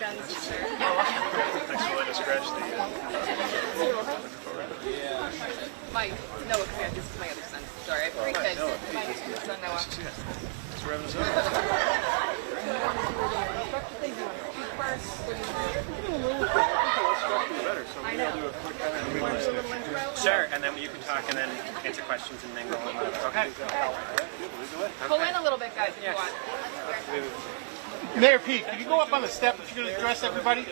Ben's sister. Thanks for letting us scratch the... Noah, come here. This is my other son. Sorry, I have three kids. My son Noah. Thanks for having us over. Sure, and then you can talk and then answer questions and then go on. Okay. Pull in a little bit, guys, if you want. Mayor Pete, can you go up on the step if you're going to address everybody?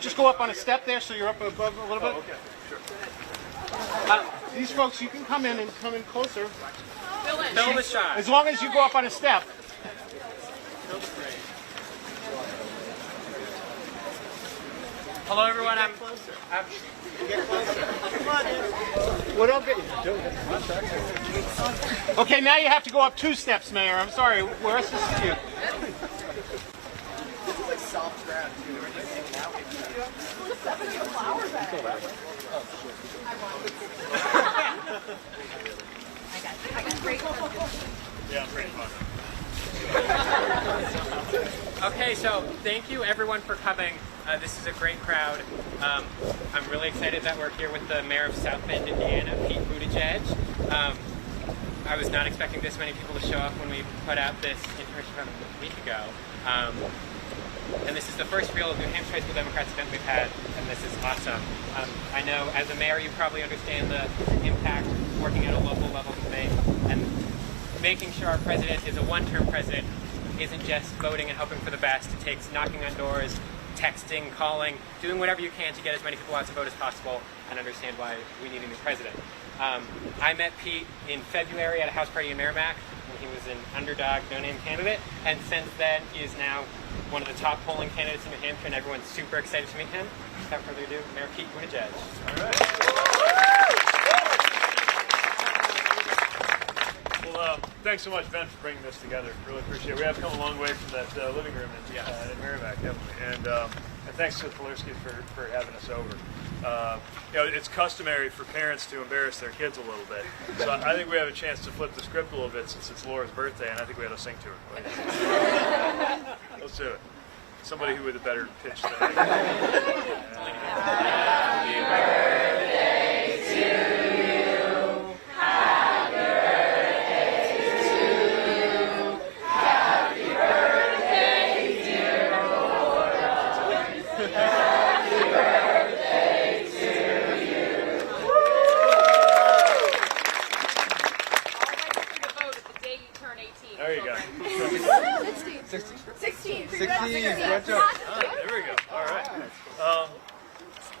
Just go up on a step there so you're up above a little bit. Okay, sure. These folks, you can come in closer. Fill the shot. As long as you go up on a step. Hello, everyone. What else? Okay, now you have to go up 2 steps, Mayor. I'm sorry. We're assisting you. This is like soft ground. Yeah, I'm pretty fun. Okay, so thank you everyone for coming. This is a great crowd. I'm really excited that we're here with the mayor of South Bend, Indiana, Pete Buttigieg. I was not expecting this many people to show up when we put out this internship a week ago. And this is the first real New Hampshire High School Democrats event we've had, and this is awesome. I know as a mayor you probably understand the impact working at a local level can make, and making sure our president is a one-term president isn't just voting and hoping for the best. It takes knocking on doors, texting, calling, doing whatever you can to get as many people out to vote as possible and understand why we need a new president. I met Pete in February at a house party in Merrimack when he was an underdog, no-name candidate, and since then he is now one of the top polling candidates in New Hampshire, and everyone's super excited to meet him. Without further ado, Mayor Pete Buttigieg. All right. Well, thanks so much, Ben, for bringing this together. Really appreciate it. We have come a long way from that living room in Merrimack, definitely. And thanks to Polerski for having us over. You know, it's customary for parents to embarrass their kids a little bit. So I think we have a chance to flip the script a little bit since it's Laura's birthday, and I think we ought to sing to her. Let's do it. Somebody who with a better pitch than I do. Happy birthday to you. Happy birthday to you. Happy birthday, dear Laura. Happy birthday to you. All right, to vote at the day you turn 18. There you go. 16. There we go. All right.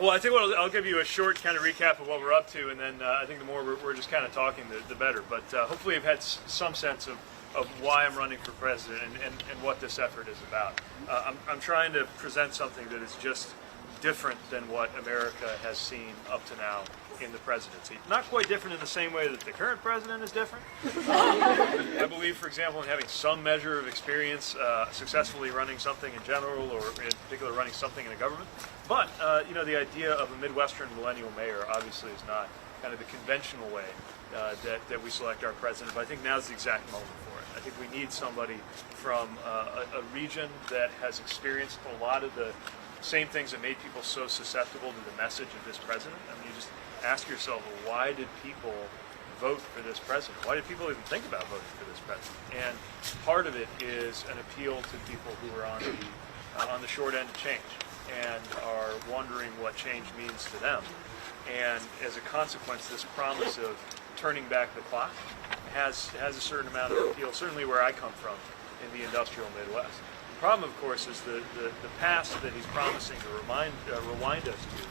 Well, I think I'll give you a short kind of recap of what we're up to, and then I think the more we're just kind of talking, the better. But hopefully you've had some sense of why I'm running for president and what this effort is about. I'm trying to present something that is just different than what America has seen up to now in the presidency. Not quite different in the same way that the current president is different. I believe, for example, in having some measure of experience successfully running something in general, or in particular running something in a government. But, you know, the idea of a Midwestern millennial mayor obviously is not kind of the conventional way that we select our president, but I think now's the exact moment for it. I think we need somebody from a region that has experienced a lot of the same things that made people so susceptible to the message of this president. I mean, you just ask yourself, well, why did people vote for this president? Why did people even think about voting for this president? And part of it is an appeal to people who are on the short end of change and are wondering what change means to them. And as a consequence, this promise of turning back the clock has a certain amount of appeal, certainly where I come from in the industrial Midwest. The problem, of course, is the past that he's promising to rewind us to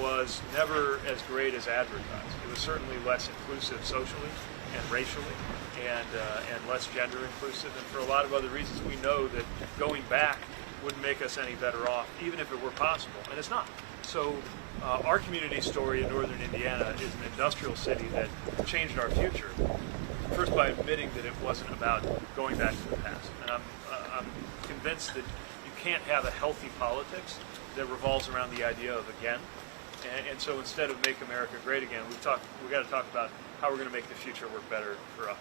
was never as great as advertised. It was certainly less inclusive socially and racially, and less gender inclusive, and for a lot of other reasons. We know that going back wouldn't make us any better off, even if it were possible, and it's not. So our community story in northern Indiana is an industrial city that changed our future, first by admitting that it wasn't about going back to the past. And I'm convinced that you can't have a healthy politics that revolves around the idea of again. And so instead of Make America Great Again, we've got to talk about how we're going to make the future work better for us.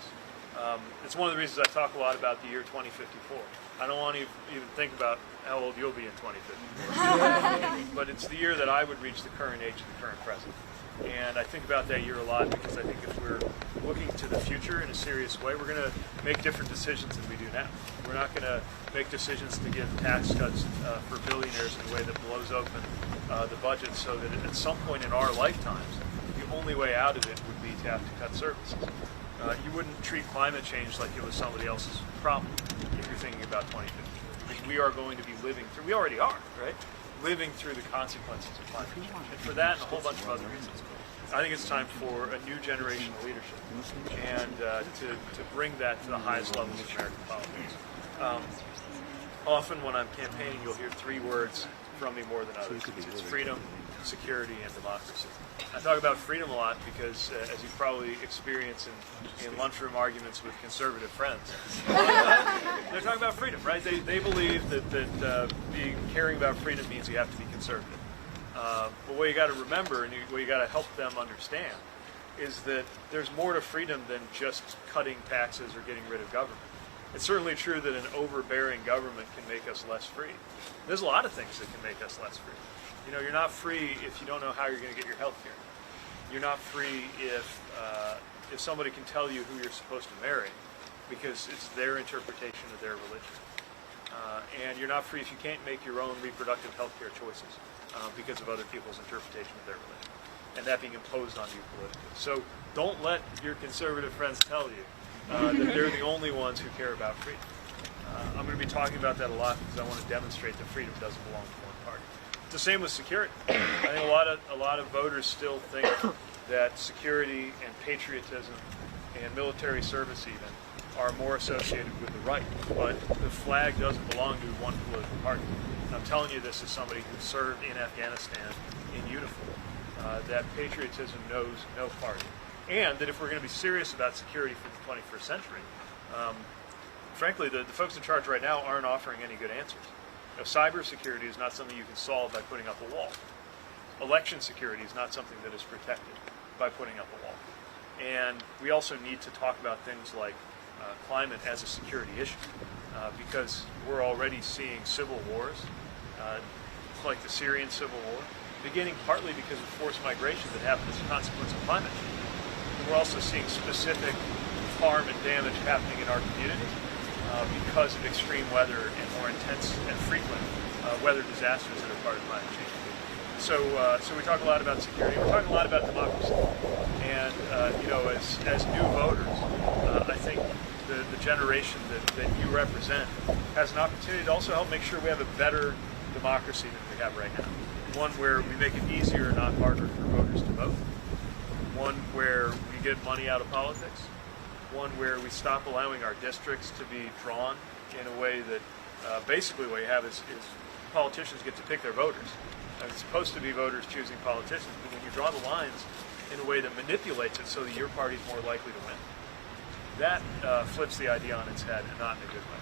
It's one of the reasons I talk a lot about the year 2054. I don't want to even think about how old you'll be in 2054. But it's the year that I would reach the current age of the current president. And I think about that year a lot because I think if we're looking to the future in a serious way, we're going to make different decisions than we do now. We're not going to make decisions to give tax cuts for billionaires in a way that blows open the budget so that at some point in our lifetimes, the only way out of it would be to have to cut services. You wouldn't treat climate change like it was somebody else's problem if you're thinking about 2050. Because we are going to be living through, we already are, right? Living through the consequences of climate change. And for that and a whole bunch of other reasons, I think it's time for a new generation of leadership and to bring that to the highest levels of American politics. Often when I'm campaigning, you'll hear three words from me more than others. It's freedom, security, and democracy. I talk about freedom a lot because, as you probably experience in lunchroom arguments with conservative friends, they're talking about freedom, right? They believe that caring about freedom means you have to be conservative. But what you got to remember and what you got to help them understand is that there's more to freedom than just cutting taxes or getting rid of government. It's certainly true that an overbearing government can make us less free. There's a lot of things that can make us less free. You know, you're not free if you don't know how you're going to get your health care. You're not free if somebody can tell you who you're supposed to marry because it's their interpretation of their religion. And you're not free if you can't make your own reproductive health care choices because of other people's interpretation of their religion, and that being imposed on you politically. So don't let your conservative friends tell you that they're the only ones who care about freedom. I'm going to be talking about that a lot because I want to demonstrate that freedom doesn't belong to one party. It's the same with security. I think a lot of voters still think that security and patriotism and military service even are more associated with the right, but the flag doesn't belong to one political party. And I'm telling you this as somebody who served in Afghanistan in uniform, that patriotism knows no party. And that if we're going to be serious about security for the 21st century, frankly, the folks in charge right now aren't offering any good answers. You know, cybersecurity is not something you can solve by putting up a wall. Election security is not something that is protected by putting up a wall. And we also need to talk about things like climate as a security issue, because we're already seeing civil wars, like the Syrian civil war, beginning partly because of forced migration that happened as a consequence of climate change. And we're also seeing specific harm and damage happening in our communities because of extreme weather and more intense and frequent weather disasters that are part of climate change. So we talk a lot about security. We're talking a lot about democracy. And you know, as new voters, I think the generation that you represent has an opportunity to also help make sure we have a better democracy than we have right now. One where we make it easier, not harder, for voters to vote. One where we get money out of politics. One where we stop allowing our districts to be drawn in a way that basically what you have is politicians get to pick their voters. It's supposed to be voters choosing politicians, but when you draw the lines in a way that manipulates it so that your party is more likely to win, that flips the idea on its head and not in a good way.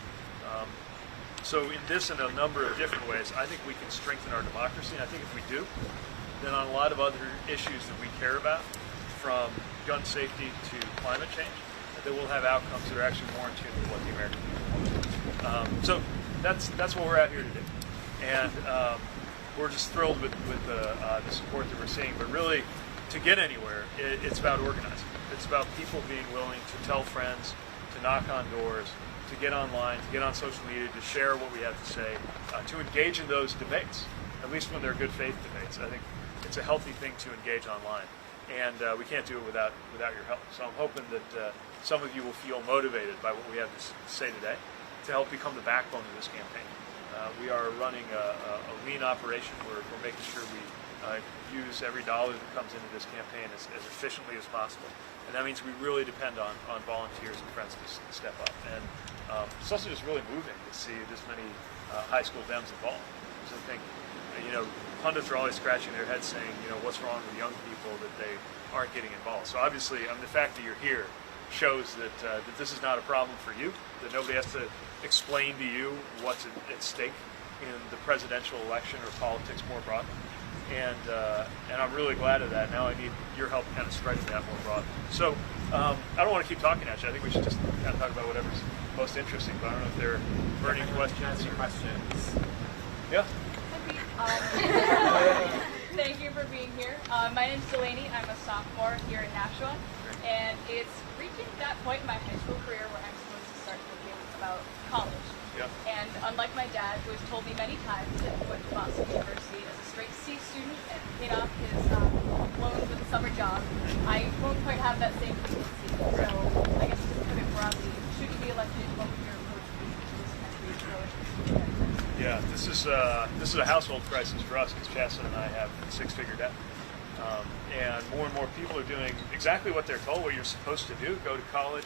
So in this and a number of different ways, I think we can strengthen our democracy. And I think if we do, then on a lot of other issues that we care about, from gun safety to climate change, that we'll have outcomes that are actually more in tune with what the American people want. So that's what we're out here to do. And we're just thrilled with the support that we're seeing. But really, to get anywhere, it's about organizing. It's about people being willing to tell friends, to knock on doors, to get online, to get on social media, to share what we have to say, to engage in those debates, at least when they're good faith debates. I think it's a healthy thing to engage online, and we can't do it without your help. So I'm hoping that some of you will feel motivated by what we have to say today to help become the backbone of this campaign. We are running a lean operation. We're making sure we use every dollar that comes into this campaign as efficiently as possible. And that means we really depend on volunteers and friends to step up. And it's also just really moving to see this many high school Dems involved. Because I think, you know, pundits are always scratching their heads saying, you know, what's wrong with young people that they aren't getting involved. So obviously, the fact that you're here shows that this is not a problem for you, that nobody has to explain to you what's at stake in the presidential election or politics more broadly. And I'm really glad of that. Now I need your help kind of spreading that more broadly. So I don't want to keep talking at you. I think we should just kind of talk about whatever's most interesting. But I don't know if there are burning questions. Yeah. Thank you for being here. My name's Delaney. I'm a sophomore here in Nashua, and it's reaching that point in my high school career where I'm supposed to start thinking about college. Yeah. And unlike my dad, who has told me many times that he went to Boston University as a straight C student and paid off his loans with a summer job, I won't quite have that same frequency. So I guess to put it broadly, should you be elected, what would your approach be to this country's relative? Yeah, this is a household crisis for us because Chastity and I have six-figure debt, and more people are doing exactly what they're told, what you're supposed to do: go to college,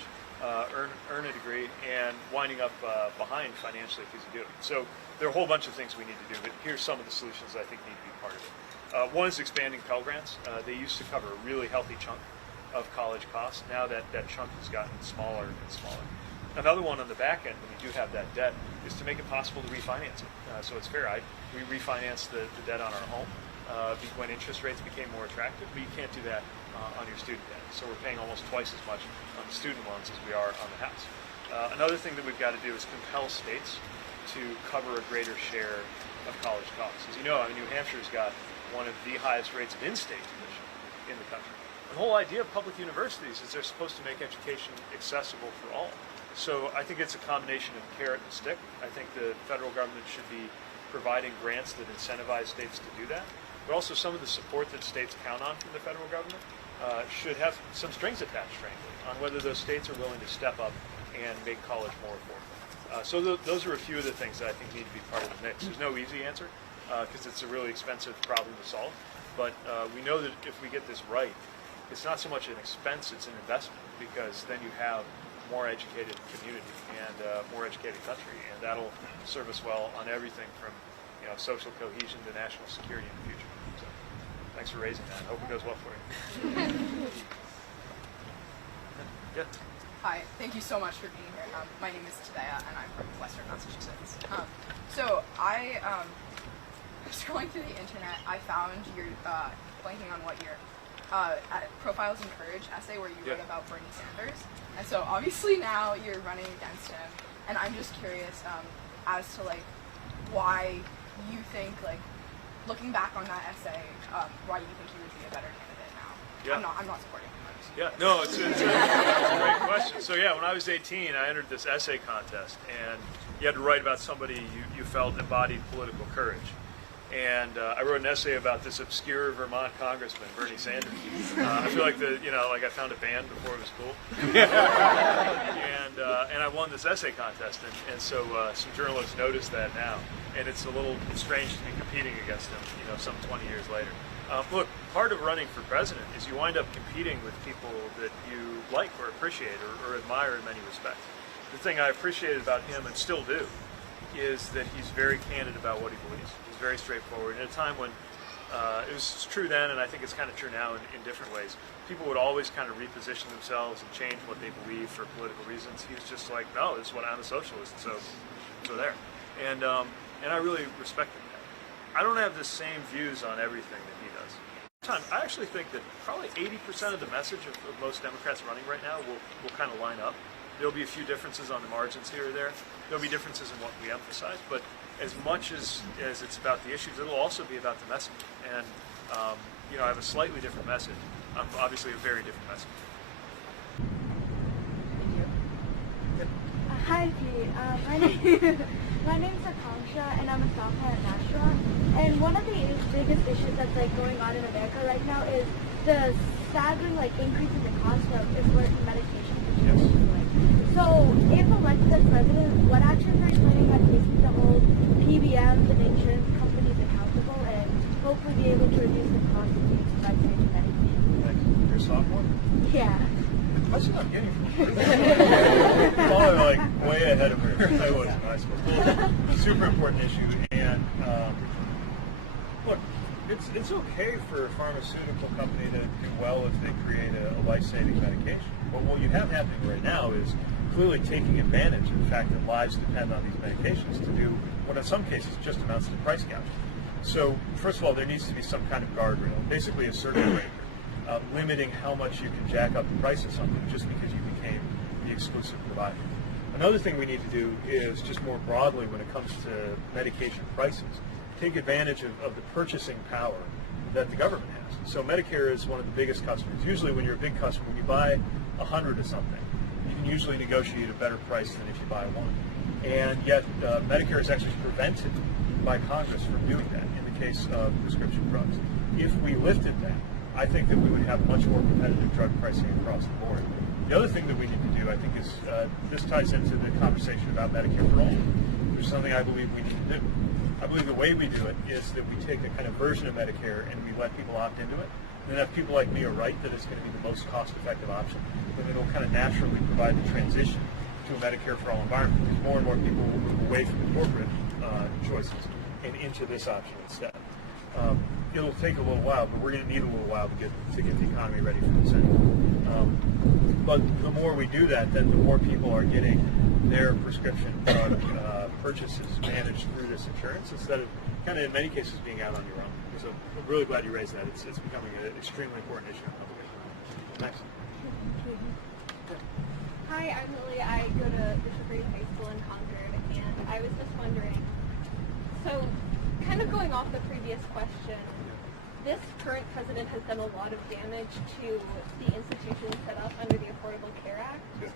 earn a degree, and winding up behind financially because you do it. So there are a whole bunch of things we need to do, but here's some of the solutions I think need to be part of it. One is expanding Pell Grants. They used to cover a really healthy chunk of college costs. Now that chunk has gotten smaller and smaller. Another one on the back end, when you do have that debt, is to make it possible to refinance it. So it's fair. We refinanced the debt on our home when interest rates became more attractive, but you can't do that on your student debt. So we're paying almost twice as much on the student loans as we are on the house. Another thing that we've got to do is compel states to cover a greater share of college costs. As you know, New Hampshire's got one of the highest rates of in-state tuition in the country. The whole idea of public universities is they're supposed to make education accessible for all. So I think it's a combination of carrot and stick. I think the federal government should be providing grants that incentivize states to do that. But also some of the support that states count on from the federal government should have some strings attached, frankly, on whether those states are willing to step up and make college more affordable. So those are a few of the things that I think need to be part of the mix. There's no easy answer because it's a really expensive problem to solve. But we know that if we get this right, it's not so much an expense, it's an investment, because then you have more educated community and more educated country, and that'll serve us well on everything from social cohesion to national security in the future. So, thanks for raising that. I hope it goes well for you. Yeah. Hi, thank you so much for being here. My name is Tadea, and I'm from Western Massachusetts. So I was scrolling through the internet. I found your blanking on what year. Profiles in Courage essay where you wrote about Bernie Sanders. And so obviously now you're running against him, and I'm just curious as to why you think, looking back on that essay, why you think he would be a better candidate now. Yeah. I'm not supporting him. Yeah, no, it's a great question. So yeah, when I was 18, I entered this essay contest, and you had to write about somebody you felt embodied political courage. And I wrote an essay about this obscure Vermont congressman, Bernie Sanders. I feel like I found a band before it was cool. And I won this essay contest, and so some journalists noticed that now, and it's a little strange to be competing against him, some 20 years later. Look, part of running for president is you wind up competing with people that you like or appreciate or admire in many respects. The thing I appreciated about him, and still do, is that he's very candid about what he believes. Very straightforward. At a time when it was true then, and I think it's kind of true now in different ways, people would always kind of reposition themselves and change what they believe for political reasons. He was just like, no, this is what I'm a socialist, so there. And I really respected that. I don't have the same views on everything that he does. I actually think that probably 80% of the message of most Democrats running right now will kind of line up. There'll be a few differences on the margins here or there. There'll be differences in what we emphasize, but as much as it's about the issues, it'll also be about the message. And, I have a slightly different message. Obviously a very different message. Hi, Pete. My name's Akansha, and I'm a sophomore at Nashua. And one of the biggest issues that's going on in America right now is the staggering increase in the cost of important medication. Yes. So, if elected as president, what actions are you planning on taking to hold PBMs and insurance companies accountable and hopefully be able to reduce the cost of these prescription medications? You're a sophomore? Yeah. The question I'm getting from you. Probably way ahead of where I was in high school. Well, super important issue, and look, it's okay for a pharmaceutical company to do well if they create a life-saving medication. But what you have happening right now is clearly taking advantage of the fact that lives depend on these medications to do what in some cases just amounts to price gouging. So first of all, there needs to be some kind of guardrail, basically a circuit breaker, limiting how much you can jack up the price of something just because you became the exclusive provider. Another thing we need to do is just more broadly when it comes to medication prices, take advantage of the purchasing power that the government has. So Medicare is one of the biggest customers. Usually when you're a big customer, when you buy 100 of something, you can usually negotiate a better price than if you buy one. And yet Medicare is actually prevented by Congress from doing that in the case of prescription drugs. If we lifted that, I think that we would have much more competitive drug pricing across the board. The other thing that we need to do, I think, is this ties into the conversation about Medicare for all, which is something I believe we need to do. I believe the way we do it is that we take a kind of version of Medicare and we let people opt into it. And then if people like me are right that it's going to be the most cost-effective option, then it'll kind of naturally provide the transition to a Medicare for all environment, because more and more people will move away from the corporate choices and into this option instead. It'll take a little while, but we're going to need a little while to get the economy ready for this anyway. But the more we do that, then the more people are getting their prescription drug purchases managed through this insurance instead of kind of in many cases being out on your own. So I'm really glad you raised that. It's becoming an extremely important issue in public health. Next. Hi, I'm Lily. I go to Bishop Reed High School in Concord, and I was just wondering, so kind of going off the previous question, this current president has done a lot of damage to the institutions set up under the Affordable Care Act. Yeah.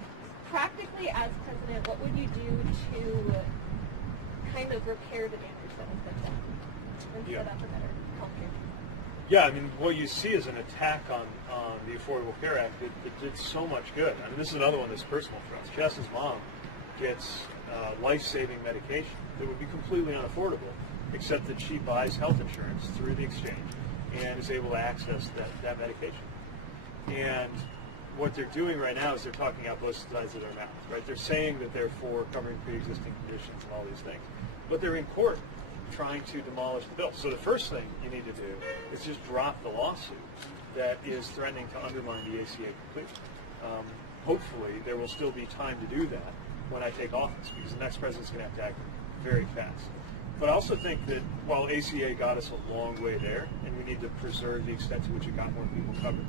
Practically, as president, what would you do to kind of repair the damage that has been done and set up a better healthcare? Yeah, I mean, what you see is an attack on the Affordable Care Act that did so much good. I mean, this is another one that's personal for us. Jess's mom gets life-saving medication that would be completely unaffordable, except that she buys health insurance through the exchange and is able to access that medication. And what they're doing right now is they're talking out both sides of their mouth, right? They're saying that they're for covering pre-existing conditions and all these things, but they're in court trying to demolish the bill. So the first thing you need to do is just drop the lawsuit that is threatening to undermine the ACA completely. Hopefully, there will still be time to do that when I take office, because the next president's going to have to act very fast. But I also think that while ACA got us a long way there, and we need to preserve the extent to which it got more people covered,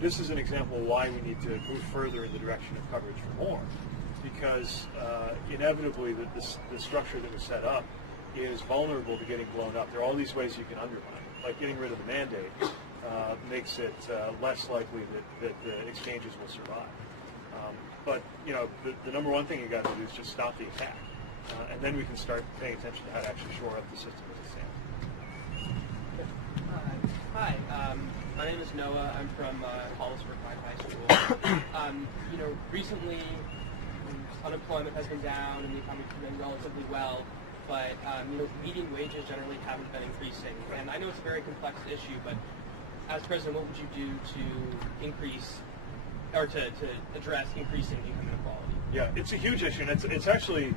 this is an example of why we need to move further in the direction of coverage for more, because inevitably the structure that was set up is vulnerable to getting blown up. There are all these ways you can undermine it, like getting rid of the mandate makes it less likely that the exchanges will survive. But you know, the number one thing you got to do is just stop the attack, and then we can start paying attention to how to actually shore up the system as it stands. Hi, my name is Noah. I'm from Hollisburg High School. You know, recently unemployment has been down and the economy has been relatively well, but you know, median wages generally haven't been increasing. And I know it's a very complex issue, but as president, what would you do to increase or to address increasing income inequality? Yeah, it's a huge issue, and it's actually,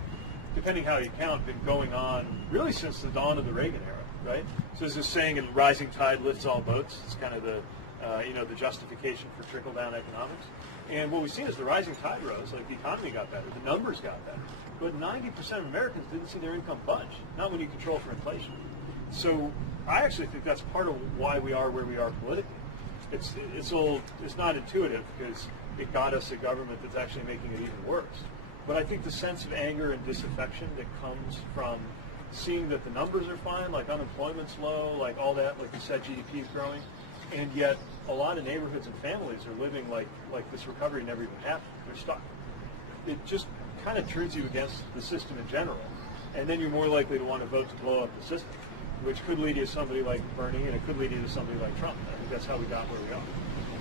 depending how you count, been going on really since the dawn of the Reagan era, right? So there's this saying, "A rising tide lifts all boats." It's kind of the the justification for trickle-down economics. And what we've seen is the rising tide rose, like the economy got better, the numbers got better, but 90% of Americans didn't see their income budge, not when you control for inflation. So I actually think that's part of why we are where we are politically. It's not intuitive because it got us a government that's actually making it even worse. But I think the sense of anger and disaffection that comes from seeing that the numbers are fine, like unemployment's low, like all that, like you said, GDP is growing, and yet a lot of neighborhoods and families are living like this recovery never even happened. They're stuck. It just kind of turns you against the system in general, and then you're more likely to want to vote to blow up the system, which could lead you to somebody like Bernie, and it could lead you to somebody like Trump. I think that's how we got where we are.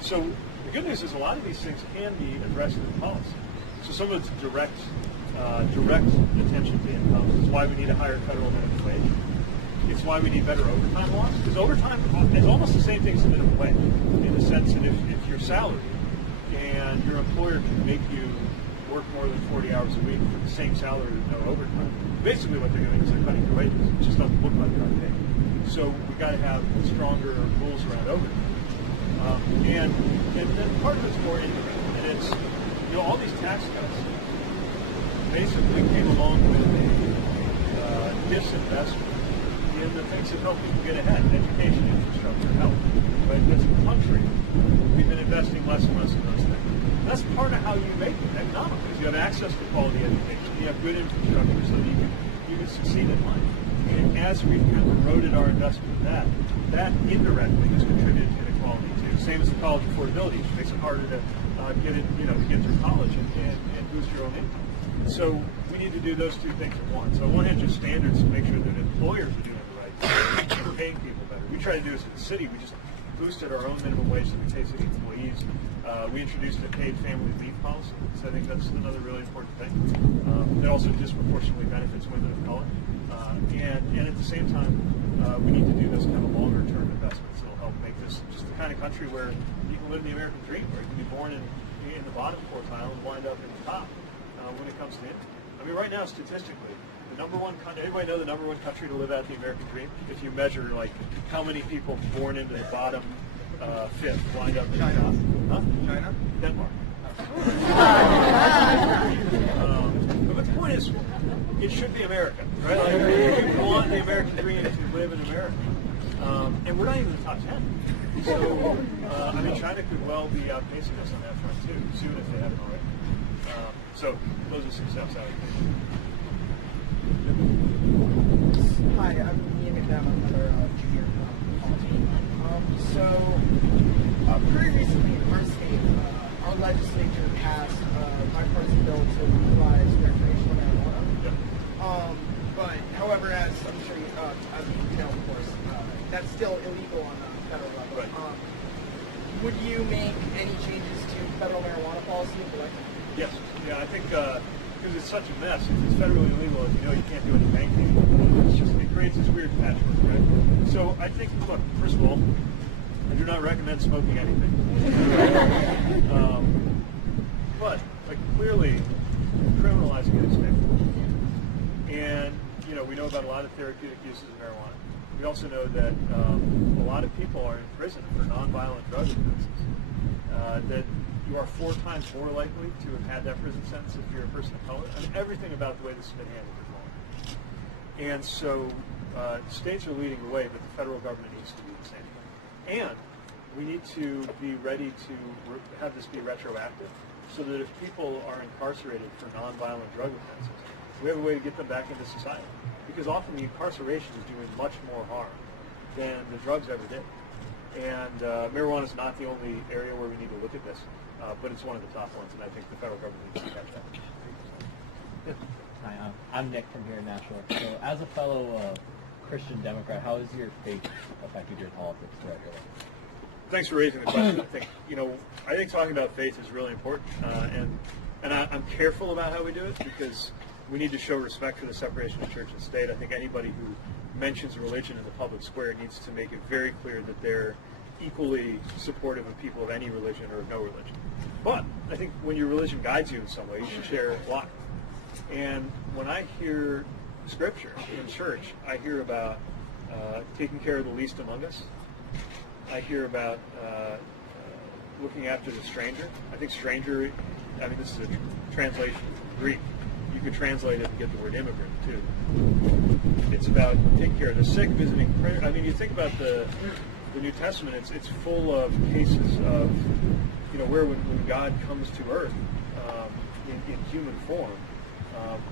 So the good news is a lot of these things can be addressed in policy. So some of it's direct attention to income. It's why we need a higher federal minimum wage. It's why we need better overtime laws, because overtime is almost the same thing as the minimum wage, in the sense that if you're salaried and your employer can make you work more than 40 hours a week for the same salary with no overtime, basically what they're doing is they're cutting your wages. It just doesn't look like they're on pay. So we got to have stronger rules around overtime. And then part of it's more indirect, and it's, all these tax cuts basically came along with a disinvestment in the things that help people get ahead: education, infrastructure, health. But as a country, we've been investing less and less in those things. And that's part of how you make it economically. Is you have access to quality education, you have good infrastructure, so that you can succeed in life. And as we've kind of eroded our investment in that indirectly has contributed to inequality too. Same as the college affordability, which makes it harder to get it, to get through college and boost your own income. So we need to do those two things at once. So on one hand, just standards to make sure that employers are doing the right thing, we're paying people better. We try to do this in the city. We just boosted our own minimum wage that we pay city employees. We introduced a paid family leave policy, so I think that's another really important thing. It also disproportionately benefits women of color. And at the same time, we need to do those kind of longer-term investments that will help make this just the kind of country where you can live the American dream, where you can be born in the bottom quartile and wind up in the top when it comes to income. I mean, right now, statistically, the number one country, anybody know the number one country to live out the American dream? If you measure, like, how many people born into the bottom fifth wind up in the top? Huh? China? Denmark. But the point is, it should be America, right? Like, we want the American dream to live in America. And we're not even in the top 10. So, I mean, China could well be outpacing us on that front, too, soon if they haven't already. So, those are some steps out of Hi, I'm Ian McNabb. I'm another junior college. Very recently in our state, our legislature passed a bipartisan bill to legalize recreational marijuana. But, however, as I'm sure you know, of course, that's still illegal on a federal level. Right. Would you make any changes to federal marijuana policy if elected? Yes. Yeah, I think because it's such a mess. If it's federally illegal, as you know, you can't do any banking. It creates this weird patchwork, right? So I think, look, first of all, I do not recommend smoking anything. But clearly, criminalizing it is favorable. And we know about a lot of therapeutic uses of marijuana. We also know that a lot of people are in prison for nonviolent drug offenses. That you are 4 times more likely to have had that prison sentence if you're a person of color. I mean, everything about the way this has been handled is wrong. And so states are leading the way, but the federal government needs to do the same thing. And we need to be ready to have this be retroactive so that if people are incarcerated for nonviolent drug offenses, we have a way to get them back into society. Because often the incarceration is doing much more harm than the drugs ever did. And marijuana is not the only area where we need to look at this, but it's one of the top ones, and I think the federal government needs to catch that. Hi, I'm Nick from here in Nashua. So as a fellow Christian Democrat, how has your faith affected your politics throughout your life? Thanks for raising the question. I think talking about faith is really important, and I'm careful about how we do it because we need to show respect for the separation of church and state. I think anybody who mentions religion in the public square needs to make it very clear that they're equally supportive of people of any religion or of no religion. But I think when your religion guides you in some way, you should share why. And when I hear scripture in church, I hear about taking care of the least among us. I hear about looking after the stranger. I think stranger, this is a translation from Greek. You could translate it and get the word immigrant, too. It's about taking care of the sick, visiting prayer. You think about the New Testament, it's full of cases of, where when God comes to earth in human form,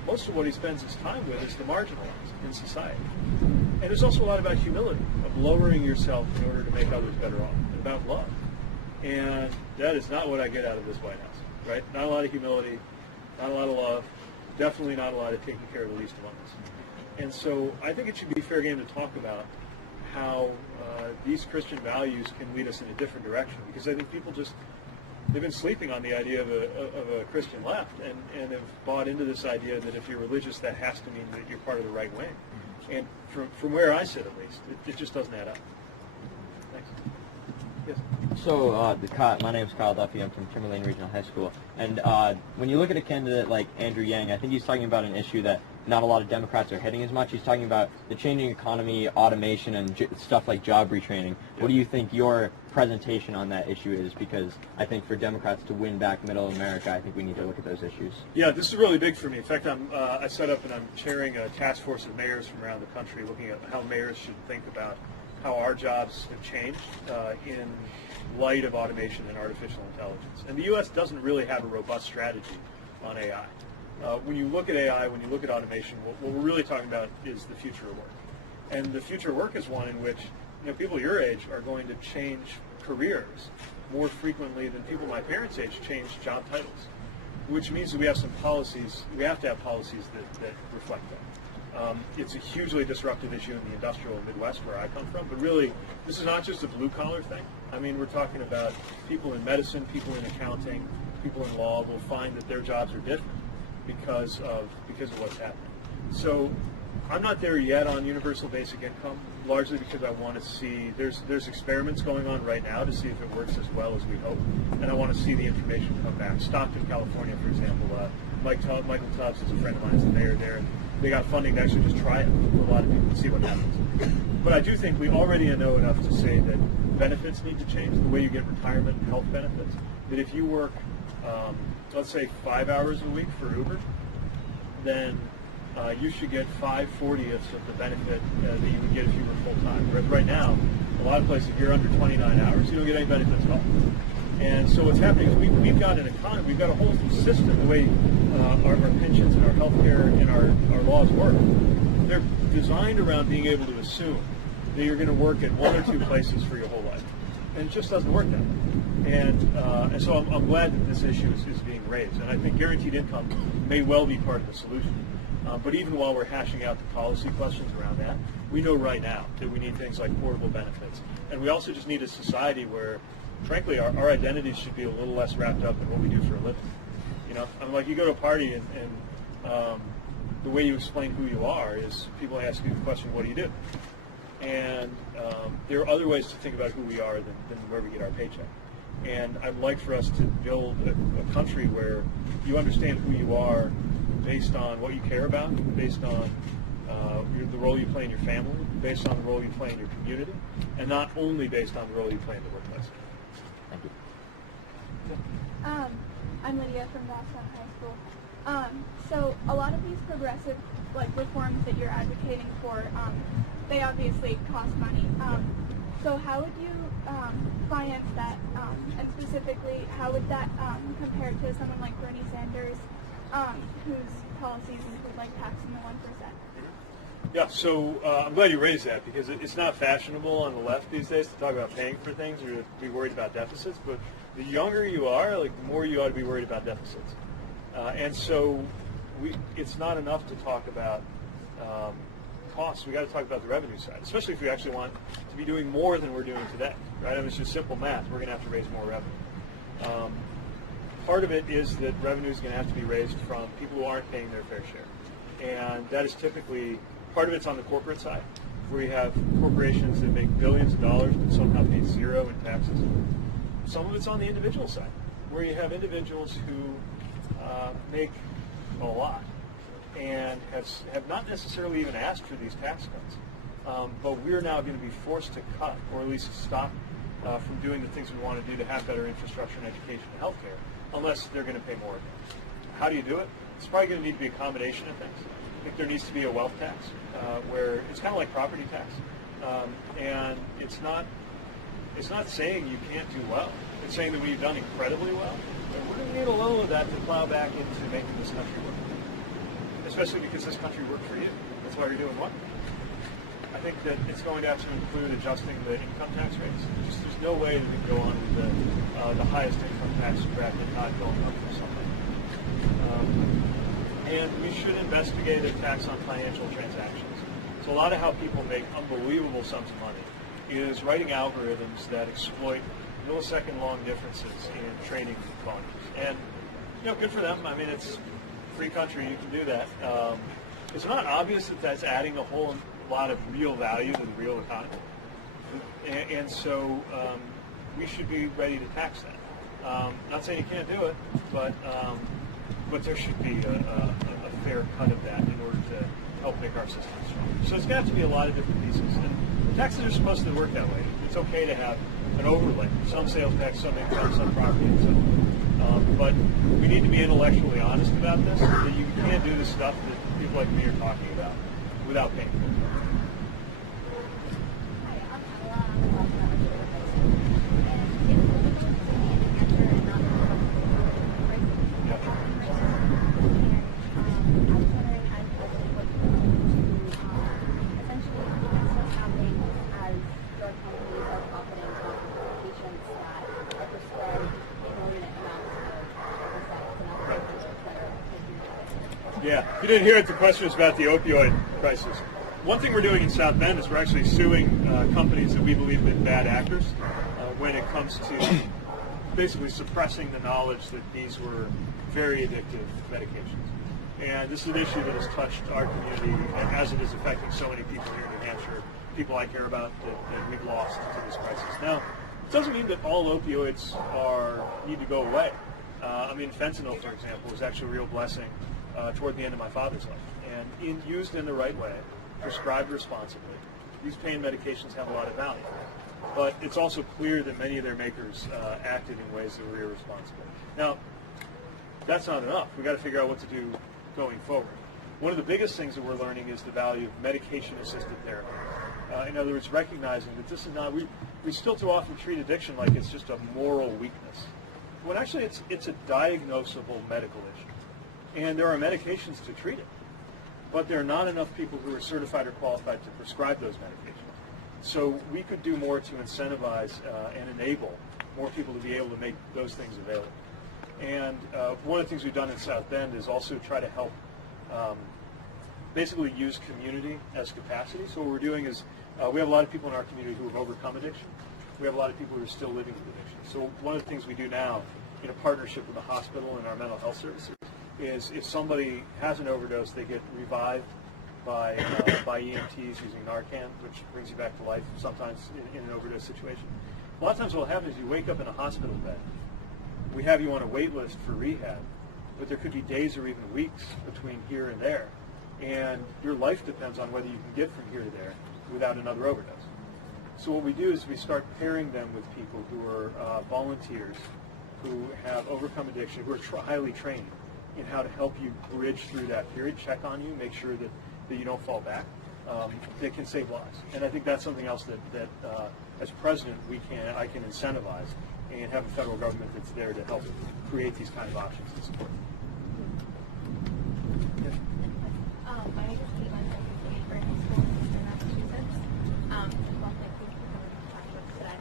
most of what he spends his time with is the marginalized in society. And there's also a lot about humility, of lowering yourself in order to make others better off, and about love. And that is not what I get out of this White House, right? Not a lot of humility, not a lot of love, definitely not a lot of taking care of the least among us. And so I think it should be fair game to talk about how these Christian values can lead us in a different direction, because I think people they've been sleeping on the idea of a Christian left and have bought into this idea that if you're religious, that has to mean that you're part of the right wing. And from where I sit, at least, it just doesn't add up. Thanks. Yes. So, my name is Kyle Duffy. I'm from Timberlane Regional High School. And when you look at a candidate like Andrew Yang, I think he's talking about an issue that not a lot of Democrats are hitting as much. He's talking about the changing economy, automation, and stuff like job retraining. What do you think your presentation on that issue is? Because I think for Democrats to win back middle America, I think we need to look at those issues. Yeah, this is really big for me. In fact, I set up and I'm chairing a task force of mayors from around the country looking at how mayors should think about how our jobs have changed in light of automation and artificial intelligence. And the U.S. doesn't really have a robust strategy on AI. When you look at AI, when you look at automation, what we're really talking about is the future of work. And the future of work is one in which people your age are going to change careers more frequently than people my parents' age change job titles, which means that we have some policies, we have to have policies that reflect that. It's a hugely disruptive issue in the industrial Midwest where I come from, but really this is not just a blue-collar thing. I mean, we're talking about people in medicine, people in accounting, people in law will find that their jobs are different because of what's happening. So I'm not there yet on universal basic income, largely because I want to see, there's experiments going on right now to see if it works as well as we hope, and I want to see the information come back. Stockton, California, for example, Michael Tubbs is a friend of mine, is the mayor there. They got funding to actually just try it with a lot of people and see what happens. But I do think we already know enough to say that benefits need to change, the way you get retirement and health benefits, that if you work, let's say 5 hours a week for Uber, then you should get 5/40ths of the benefit that you would get if you were full-time. Right now, a lot of places, if you're under 29 hours, you don't get any benefits at all. And so what's happening is we've got an economy, we've got a whole system, the way our pensions and our health care and our laws work. They're designed around being able to assume that you're going to work at one or two places for your whole life. And it just doesn't work that way. And so I'm glad that this issue is being raised. And I think guaranteed income may well be part of the solution. But even while we're hashing out the policy questions around that, we know right now that we need things like portable benefits. And we also just need a society where, frankly, our identities should be a little less wrapped up in what we do for a living. Like you go to a party and the way you explain who you are is people ask you the question, what do you do? And there are other ways to think about who we are than where we get our paycheck. And I'd like for us to build a country where you understand who you are based on what you care about, based on the role you play in your family, based on the role you play in your community, and not only based on the role you play in the workplace. Thank you. I'm Lydia from Nashua High School. So a lot of these progressive reforms that you're advocating for, they obviously cost money. So how would you finance that, and specifically, how would that compare to someone like Bernie Sanders, whose policies include taxing the 1%? Yeah, so I'm glad you raised that because it's not fashionable on the left these days to talk about paying for things or to be worried about deficits, but the younger you are, the more you ought to be worried about deficits. And so it's not enough to talk about costs. We got to talk about the revenue side, especially if we actually want to be doing more than we're doing today, right? I mean, it's just simple math. We're going to have to raise more revenue. Part of it is that revenue is going to have to be raised from people who aren't paying their fair share. And that is typically, part of it's on the corporate side, where you have corporations that make billions of dollars, but some companies zero in taxes. Some of it's on the individual side, where you have individuals who make a lot and have not necessarily even asked for these tax cuts. But we're now going to be forced to cut, or at least stop from doing the things we want to do to have better infrastructure and education and healthcare, unless they're going to pay more. How do you do it? It's probably going to need to be a combination of things. I think there needs to be a wealth tax, where it's kind of like property tax, and it's not saying you can't do well. It's saying that we've done incredibly well, and we're going to need a little of that to plow back into making this country work. Especially because this country worked for you. That's why you're doing what? I think that it's going to have to include adjusting the income tax rates. There's no way that we can go on with the highest income tax bracket not going up for something. And we should investigate a tax on financial transactions. So a lot of how people make unbelievable sums of money is writing algorithms that exploit millisecond-long differences in trading volumes. And, good for them. I mean, it's a free country. You can do that. It's not obvious that that's adding a whole lot of real value to the real economy. And so we should be ready to tax that. Not saying you can't do it, but there should be a fair cut of that in order to help make our system stronger. So it's got to be a lot of different pieces, and taxes are supposed to work that way. It's okay to have an overlay, some sales tax, some income, some property, and so on. But we need to be intellectually honest about this, that you can't do the stuff that people like me are talking about without paying for it. Yeah, if you didn't hear it, the question is about the opioid crisis. One thing we're doing in South Bend is we're actually suing companies that we believe have been bad actors when it comes to basically suppressing the knowledge that these were very addictive medications. And this is an issue that has touched our community as it is affecting so many people here in New Hampshire, people I care about that we've lost to this crisis. Now, it doesn't mean that all opioids need to go away. I mean, fentanyl, for example, was actually a real blessing toward the end of my father's life. And used in the right way, prescribed responsibly, these pain medications have a lot of value. But it's also clear that many of their makers acted in ways that were irresponsible. Now, that's not enough. We've got to figure out what to do going forward. One of the biggest things that we're learning is the value of medication-assisted therapy. In other words, recognizing that this is not, we still too often treat addiction like it's just a moral weakness, when actually it's a diagnosable medical issue. And there are medications to treat it, but there are not enough people who are certified or qualified to prescribe those medications. So we could do more to incentivize and enable more people to be able to make those things available. And one of the things we've done in South Bend is also try to help basically use community as capacity. So what we're doing is we have a lot of people in our community who have overcome addiction. We have a lot of people who are still living with addiction. So one of the things we do now in a partnership with the hospital and our mental health services is if somebody has an overdose, they get revived by EMTs using Narcan, which brings you back to life sometimes in an overdose situation. A lot of times what will happen is you wake up in a hospital bed. We have you on a wait list for rehab, but there could be days or even weeks between here and there. And your life depends on whether you can get from here to there without another overdose. So what we do is we start pairing them with people who are volunteers, who have overcome addiction, who are highly trained in how to help you bridge through that period, check on you, make sure that you don't fall back. That can save lives. And I think that's something else that as president, I can incentivize and have a federal government that's there to help create these kind of options and support. Yeah. My name is Caitlin. I'm from Spring School in Massachusetts. Well, thank you for coming to talk to us today.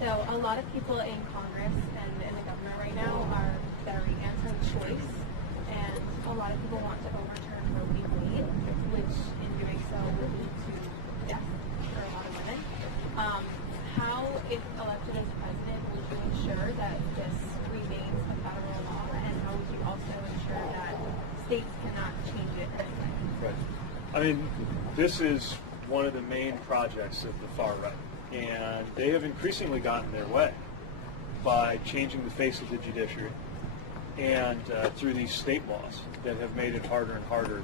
So a lot of people in Congress and in the government right now are very anti-choice, and a lot of people want to overturn Roe v. Wade, which in doing so would lead to death for a lot of women. How, if elected as president, would you ensure that this remains a federal law, and how would you also ensure that states cannot change it in any way? Right. I mean, this is one of the main projects of the far right, and they have increasingly gotten their way by changing the face of the judiciary and through these state laws that have made it harder and harder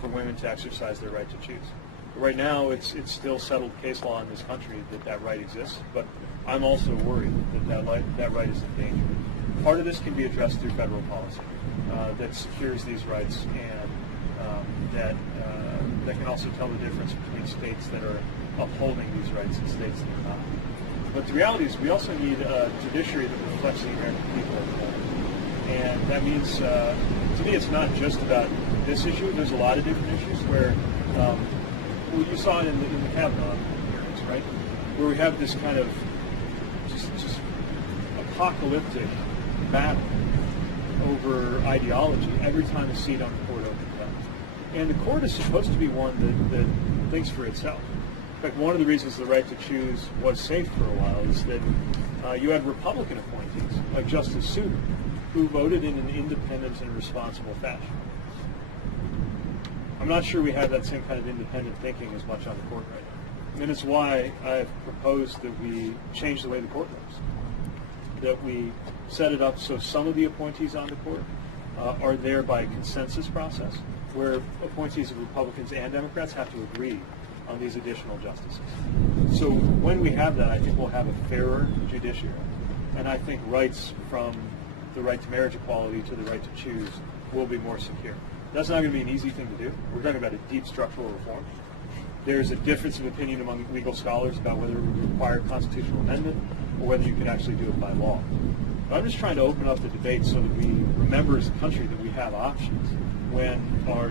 for women to exercise their right to choose. Right now, it's still settled case law in this country that right exists, but I'm also worried that right is in danger. Part of this can be addressed through federal policy that secures these rights and that can also tell the difference between states that are upholding these rights and states that are not. But the reality is we also need a judiciary that reflects the American people as well. And that means, to me, it's not just about this issue. There's a lot of different issues where well, you saw it in the Kavanaugh hearings, right? Where we have this kind of just apocalyptic battle over ideology every time a seat on the court opens up. And the court is supposed to be one that thinks for itself. In fact, one of the reasons the right to choose was safe for a while is that you had Republican appointees, like Justice Souter, who voted in an independent and responsible fashion. I'm not sure we have that same kind of independent thinking as much on the court right now. And it's why I've proposed that we change the way the court works. that we set it up so some of the appointees on the court are there by a consensus process, where appointees of Republicans and Democrats have to agree on these additional justices. So when we have that, I think we'll have a fairer judiciary. And I think rights from the right to marriage equality to the right to choose will be more secure. That's not going to be an easy thing to do. We're talking about a deep structural reform. There's a difference of opinion among legal scholars about whether it would require constitutional amendment or whether you could actually do it by law. But I'm just trying to open up the debate so that we remember as a country that we have options when our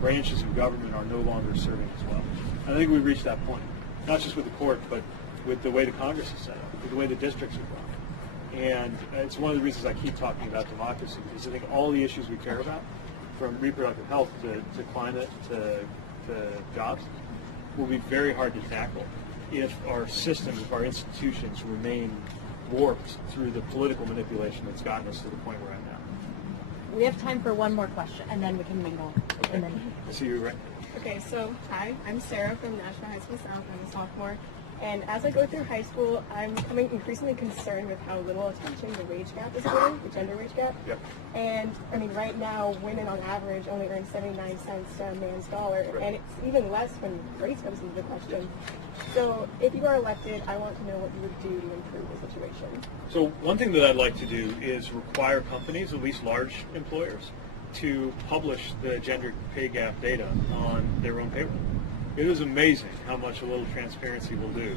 branches of government are no longer serving as well. I think we've reached that point, not just with the court, but with the way the Congress is set up, with the way the districts are run. And it's one of the reasons I keep talking about democracy, because I think all the issues we care about, from reproductive health to climate to jobs, will be very hard to tackle if our systems, if our institutions remain warped through the political manipulation that's gotten us to the point we're at now. We have time for one more question, and then we can mingle. Okay. And then I see you right. Okay, so hi, I'm Sarah from Nashua High School South. I'm a sophomore. And as I go through high school, I'm becoming increasingly concerned with how little attention the wage gap is getting, the gender wage gap. Yep. And I mean, right now, women on average only earn 79 cents to a man's dollar, Right. and it's even less when race comes into the question. So if you are elected, I want to know what you would do to improve the situation. So one thing that I'd like to do is require companies, at least large employers, to publish the gender pay gap data on their own payroll. It is amazing how much a little transparency will do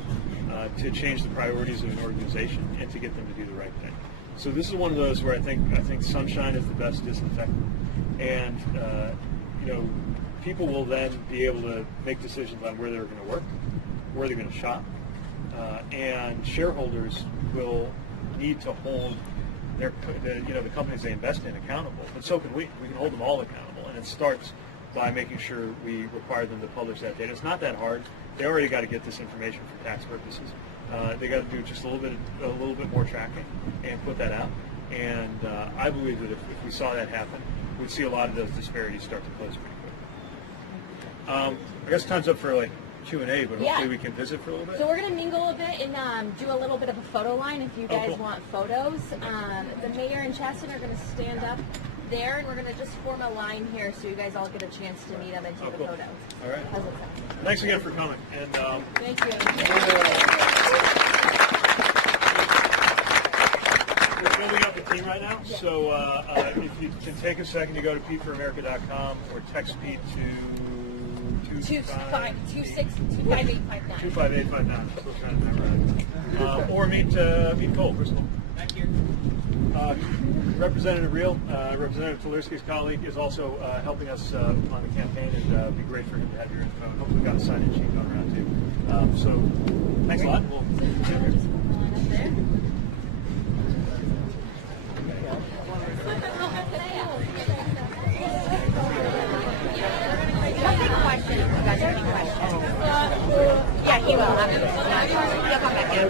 to change the priorities of an organization and to get them to do the right thing. So this is one of those where I think sunshine is the best disinfectant, and people will then be able to make decisions on where they're going to work, where they're going to shop, and shareholders will need to hold the companies they invest in accountable. But so can we. We can hold them all accountable, and it starts by making sure we require them to publish that data. It's not that hard. They already got to get this information for tax purposes. They got to do just a little bit more tracking and put that out. And I believe that if we saw that happen, we'd see a lot of those disparities start to close pretty quickly. I guess time's up for Q&A, but hopefully we can visit for a little bit. So we're going to mingle a bit and do a little bit of a photo line if you guys want photos. The mayor and Chaston are going to stand up there, and we're going to just form a line here so you guys all get a chance to meet them and take a photo. All right. How's it sound? Thanks again for coming. And thank you. We're building up the team right now, so if you can take a second to go to PeteForAmerica.com or text Pete to 25859. 25859. Still trying to remember that. Or meet Cole, first of all. Thank you. Representative Reel, Representative Tulerski's colleague, is also helping us on the campaign, and it'd be great for him to have your info. Hopefully we've got a sign-in sheet going around too. So thanks a lot. We'll continue here. Yeah, he will. He'll come back in.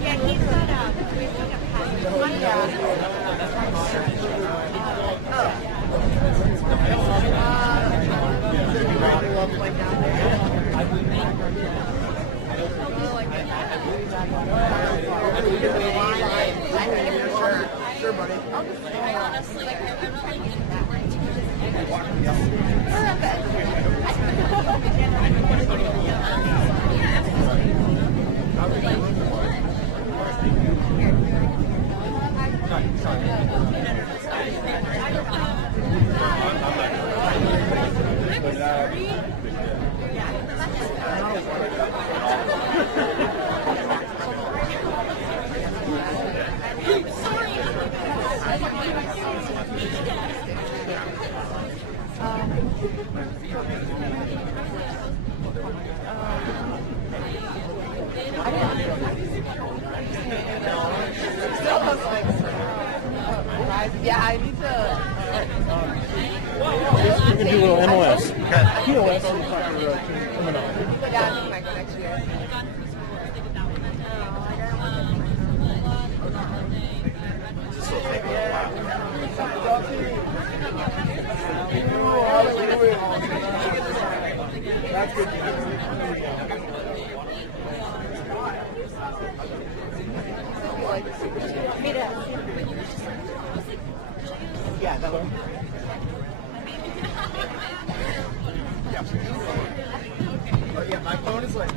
Yeah, he's got Sure, buddy. honestly, it's like.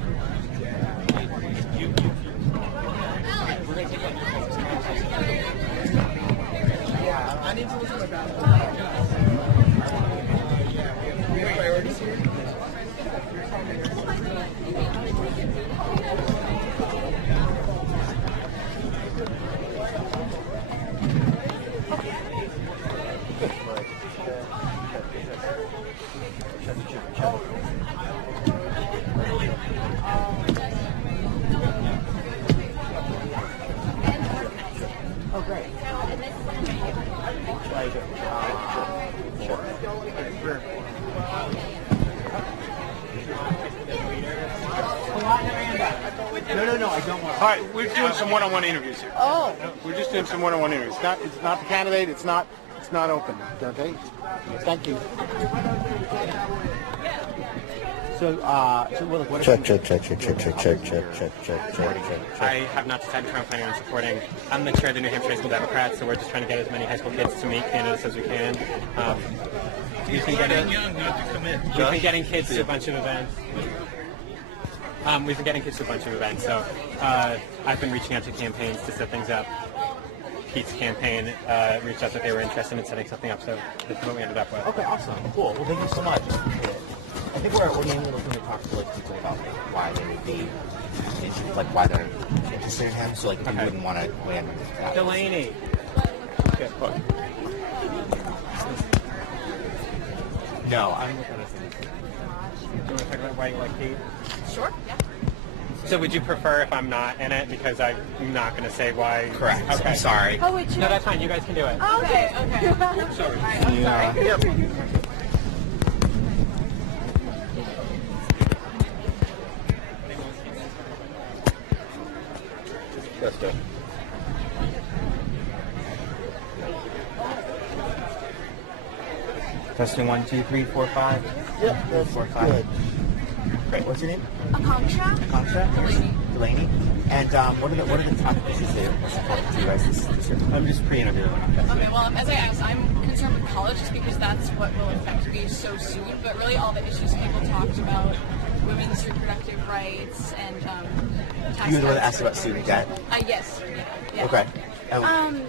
Yeah, I need to listen to my ballot. We have priorities here. Oh, great. No, I don't want to. All right, we're doing some one-on-one interviews here. Oh. We're just doing some one-on-one interviews. It's not the candidate. It's not open. Okay. Thank you. So, what Check. I have not decided who I'm planning on supporting. I'm the chair of the New Hampshire High School Democrats, so we're just trying to get as many high school kids to meet candidates as we can. We've been getting kids to a bunch of events. So I've been reaching out to campaigns to set things up. Pete's campaign reached out that they were interested in setting something up, so this is what we ended up with. Okay, awesome. Cool. Well, thank you so much. I think we're mainly looking to talk to people about why they would be, why they're interested in him. So you wouldn't want to weigh in on that. Delaney. Okay, look. No, I'm looking at Do you want to talk about why you like Pete? Sure. Yeah. So would you prefer if I'm not in it because I'm not going to say why? Correct. Okay. I'm sorry. Oh, would you? No, that's fine. You guys can do it. Oh, okay. Sorry. Yep. That's good. Testing 1, 2, 3, 4, 5. Yep, that's 4, 5. Good. Great. What's your name? Akanksha. Delaney. And what are the top issues that are most important to you guys this year? I'm just pre-interviewing. Okay, well, as I asked, I'm concerned with college just because that's what will affect me so soon. But really, all the issues people talked about, women's reproductive rights and tax. You were the one that asked about student debt? Yes. Yeah. Okay.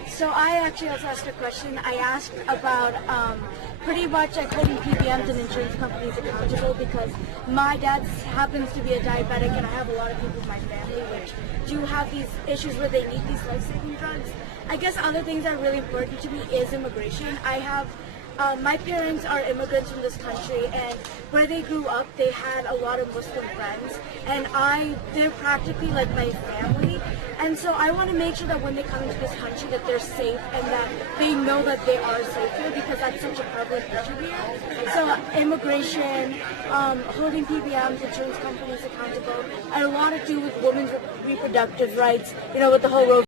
So I actually also asked a question. I asked about pretty much holding PBMs and insurance companies accountable because my dad happens to be a diabetic and I have a lot of people in my family which do have these issues where they need these life-saving drugs. I guess other things that are really important to me is immigration. I have my parents are immigrants from this country, and where they grew up, they had a lot of Muslim friends, and they're practically like my family, and so I want to make sure that when they come into this country that they're safe and that they know that they are safe here because that's such a prevalent issue here. So immigration, holding PBMs, insurance companies accountable, and a lot to do with women's reproductive rights, with the whole